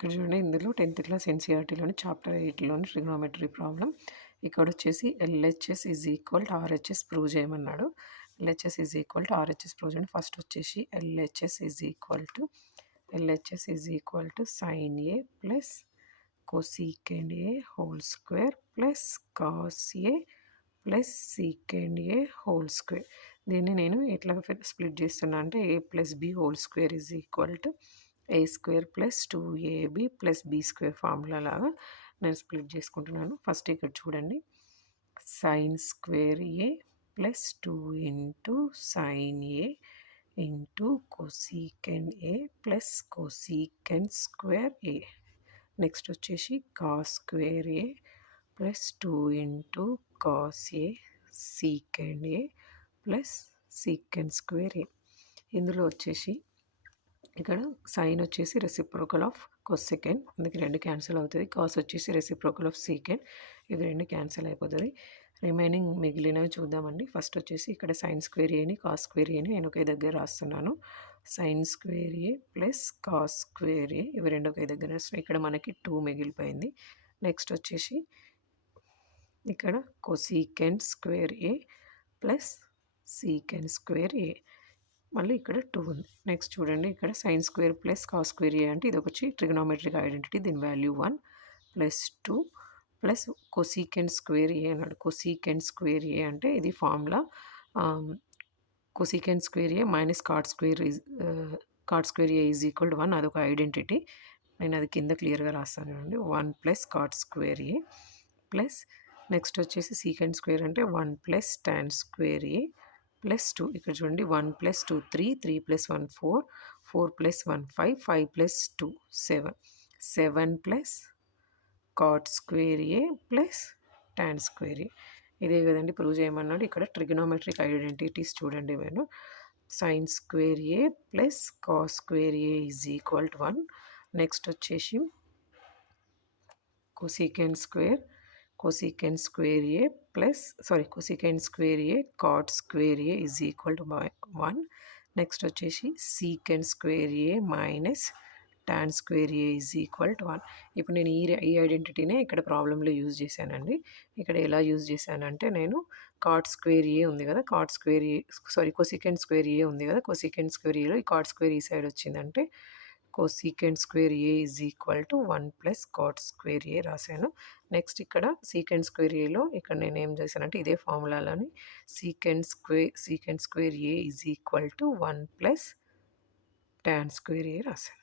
ఇక్కడ చూడండి ఇందులో 10th క్లాస్ ఎన్సీఈఆర్టీలోని చాప్టర్ 8లోని ట్రిగ్నోమెట్రీ ప్రాబ్లం. ఇక్కడ వచ్చేసి LHS is equal to RHS prove చేయమన్నాడు. LHS is equal to RHS prove చేయండి. ఫస్ట్ వచ్చేసి LHS is equal to sine A plus cosecant A whole square plus cos A plus secant A whole square. దీన్ని నేను ఎట్లా split చేస్తున్నా అంటే A plus B whole square is equal to A square plus 2ab plus B square formula లాగా నేను split చేసుకుంటున్నాను. First ఇక్కడ చూడండి, sine square A plus 2 into sine A into cosecant A plus cosecant square A. Next వచ్చేసి cos square A plus 2 into cos A secant A plus secant square A. ఇందులో వచ్చేసి ఇక్కడ sign వచ్చేసి reciprocal of కొసెకెండ్, అందుకే 2 cancel అవుతుంది. Cos వచ్చేసి reciprocal of second, ఇవి 2 cancel అయిపోతుంది. రిమైనింగ్ మిగిలినవి చూద్దామండి. ఫస్ట్ వచ్చేసి ఇక్కడ సైన్ స్క్వేర్ ఏని కాస్ స్క్వేర్ ఏని నేను ఒకే దగ్గర రాస్తున్నాను. Sign square A plus cos square ఏ, ఇవి 2 ఒకే దగ్గర రాస్తున్నాను. ఇక్కడ మనకి 2 మిగిలిపోయింది. నెక్స్ట్ వచ్చేసి ఇక్కడ cosecant square A plus secant square A, మళ్ళీ ఇక్కడ 2 ఉంది. నెక్స్ట్ చూడండి, ఇక్కడ sine square plus cos square A అంటే ఇది వచ్చి ట్రిగ్నోమెట్రిక్ ఐడెంటిటీ, దీని value 1 plus 2 plus cosecant square A అన్నాడు. కొసీకెండ్ స్క్వేర్ ఏ అంటే ఇది formula, cosecant square A minus cot square A is equal to 1, అదొక ఐడెంటిటీ. నేను అది కింద క్లియర్గా రాస్తాను అండి. 1 plus cot square A plus next వచ్చేసి సీకెండ్ స్క్వేర్ అంటే 1 plus tan square A plus 2. ఇక్కడ చూడండి 1 plus 2 3, 3 plus 1 4, 4 plus 1 5, 5 plus 2 7, 7 plus cot square A plus tan square A. ఇదే కదండి ప్రూవ్ చేయమన్నాడు. ఇక్కడ ట్రిగ్నోమెట్రిక్ ఐడెంటిటీస్ చూడండి మీరు, sine square A plus cos square A is equal to 1. Next వచ్చేసి కొసీకెండ్ square A plus cosecant square A cot square A is equal to 1. Next వచ్చేసి secant square A minus tan square A is equal to 1. ఇప్పుడు నేను ఈ ఐడెంటిటీనే ఇక్కడ ప్రాబ్లంలో use చేశానండి. ఇక్కడ ఎలా యూజ్ చేశానంటే నేను కాట్ స్క్వేర్ ఏ ఉంది కదా, కొసీకెండ్ స్క్వేర్ ఏ ఉంది కదా, కొసీకెండ్ స్క్వేర్ ఏలో ఈ కాట్ స్క్వేర్ ఈ సైడ్ వచ్చిందంటే cosecant square A is equal to 1 plus cot square A రాశాను. నెక్స్ట్ ఇక్కడ సీకెండ్ స్క్వేర్ ఏలో ఇక్కడ నేను ఏం చేశానంటే ఇదే ఫార్ములాలోని secant square A is equal to 1 plus tan square A రాశాను.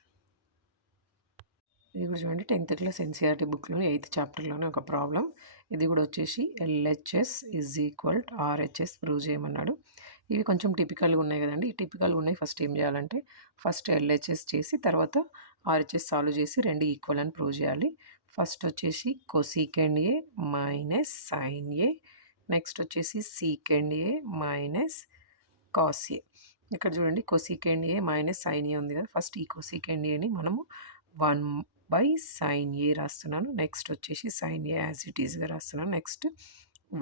ఇది కూడా చూడండి 10th క్లాస్ ఎన్సీఆర్టీ బుక్లోని 8th చాప్టర్లోనే ఒక ప్రాబ్లం. ఇది కూడా వచ్చేసి LHS is equal to RHS prove చేయమన్నాడు. ఇవి కొంచెం టిపికల్గా ఉన్నాయి కదండి. ఈ టిపికల్గా ఉన్నాయి. ఫస్ట్ ఏం చేయాలంటే ఫస్ట్ ఎల్హెచ్ఎస్ చేసి తర్వాత ఆర్హెచ్ఎస్ సాల్వ్ చేసి 2 ఈక్వల్ అని ప్రూవ్ చేయాలి. ఫస్ట్ వచ్చేసి కొసీకెండ్ ఏ మైనస్ సైన్ ఏ, నెక్స్ట్ వచ్చేసి second A minus cos A. ఇక్కడ చూడండి కొసీకెండ్ ఏ మైనస్ సైన్ ఏ ఉంది కదా, ఫస్ట్ ఈ కొసీకెండ్ ఏని మనము 1 బై సైన్ ఏ రాస్తున్నాను. నెక్స్ట్ వచ్చేసి సైన్ ఏ యాజ్ ఇట్ ఈస్గా రాస్తున్నాను. Next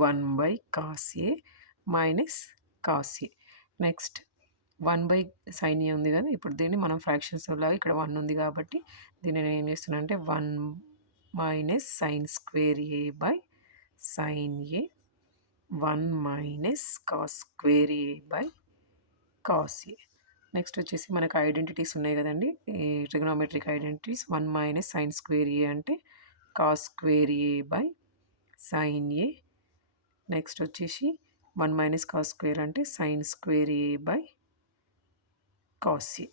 1 by cos A minus cos A. Next 1 by sine A ఉంది కదా, ఇప్పుడు దీన్ని మనం ఫ్రాక్షన్స్ లాగా ఇక్కడ 1 ఉంది కాబట్టి దీన్ని నేను ఏం చేస్తున్నాను అంటే 1 minus sine square A by sine A, 1 minus cos square A by cos A. Next వచ్చేసి మనకు ఐడెంటిటీస్ ఉన్నాయి కదండి, ఈ trigonometric identities. 1 minus sine square A అంటే cos square A by sine A. Next వచ్చేసి 1 మైనస్ కాస్ స్క్వేర్ అంటే sine square A by cos A.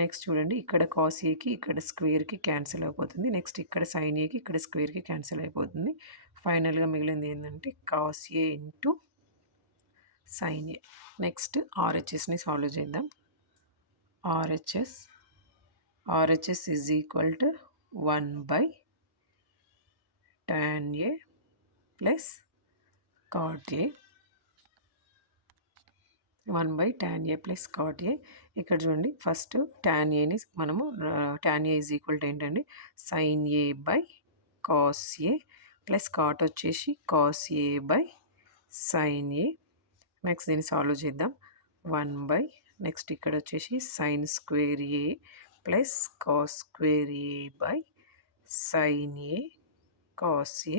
Next చూడండి ఇక్కడ కాస్ ఏకి ఇక్కడ స్క్వేర్కి క్యాన్సిల్ అయిపోతుంది. నెక్స్ట్ ఇక్కడ సైన్ ఏకి ఇక్కడ స్క్వేర్కి క్యాన్సిల్ అయిపోతుంది. ఫైనల్గా మిగిలింది ఏంటంటే cos A into sine A. Next ఆర్హెచ్ఎస్ని సాల్వ్ చేద్దాం. RHS is equal to 1 by tan A plus cot A. 1 by tan A plus cot A. ఇక్కడ చూడండి ఫస్ట్ tan Aని మనము tan A is equal to ఏంటండి sin A by cos A plus cot వచ్చేసి cos A by sin A. Next దీన్ని solve చేద్దాం. 1 by next ఇక్కడ వచ్చేసి sin square A plus cos square A by sine A cos A,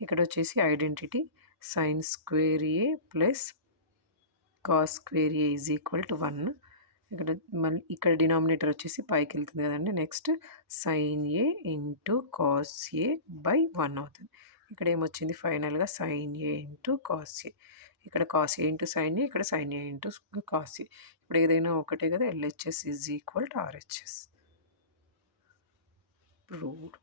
ఇక్కడ వచ్చేసి identity sine square A plus cos square A is equal to 1. ఇక్కడ మళ్ళీ ఇక్కడ denominator వచ్చేసి పైకి వెళ్తుంది కదండి. Next sine A into cos A by 1 అవుతుంది. ఇక్కడ ఏమొచ్చింది ఫైనల్గా sine A into cos A. ఇక్కడ cos A into sine A, ఇక్కడ sine A into cos A. ఇప్పుడు ఏదైనా ఒకటే కదా, LHS is equal to RHS. Proved.